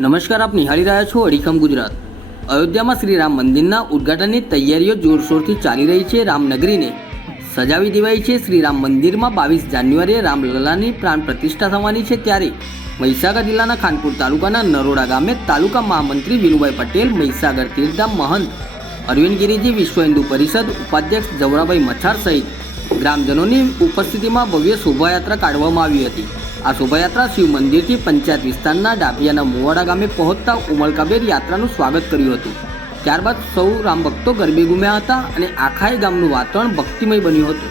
નમસ્કાર, આપ નિહાળી રહ્યા છો અડીખમ ગુજરાત. અયોધ્યામાં શ્રી રામ મંદિરના ઉદ્ઘાટનની તૈયારીઓ જોરશોરથી ચાલી રહી છે. રામનગરીને સજાવી દેવાઈ છે. શ્રી રામ મંદિરમાં બાવીસ જાન્યુઆરીએ રામલલાની પ્રાણ પ્રતિષ્ઠા થવાની છે ત્યારે મહીસાગર જિલ્લાના ખાનપુર તાલુકાના નરોડા ગામે તાલુકા મહામંત્રી વિનુભાઈ પટેલ, મહીસાગર તીર્થધામ મહંત અરવિંદ ગિરીજી વિશ્વ હિન્દુ પરિષદ ઉપાધ્યક્ષ જવરાભાઈ મચ્છાર સહિત ગ્રામજનોની ઉપસ્થિતિમાં ભવ્ય શોભાયાત્રા કાઢવામાં આવી હતી. આ શોભાયાત્રા શિવ મંદિરથી પંચાયત વિસ્તારના ડાભિયાના મુવાડા ગામે પહોંચતા ઉમળકાબેર યાત્રાનું સ્વાગત કર્યું હતું. ત્યારબાદ સૌ રામ ભક્તો ગરબે ઘૂમ્યા હતા અને આખાય ગામનું વાતાવરણ ભક્તિમય બન્યું હતું.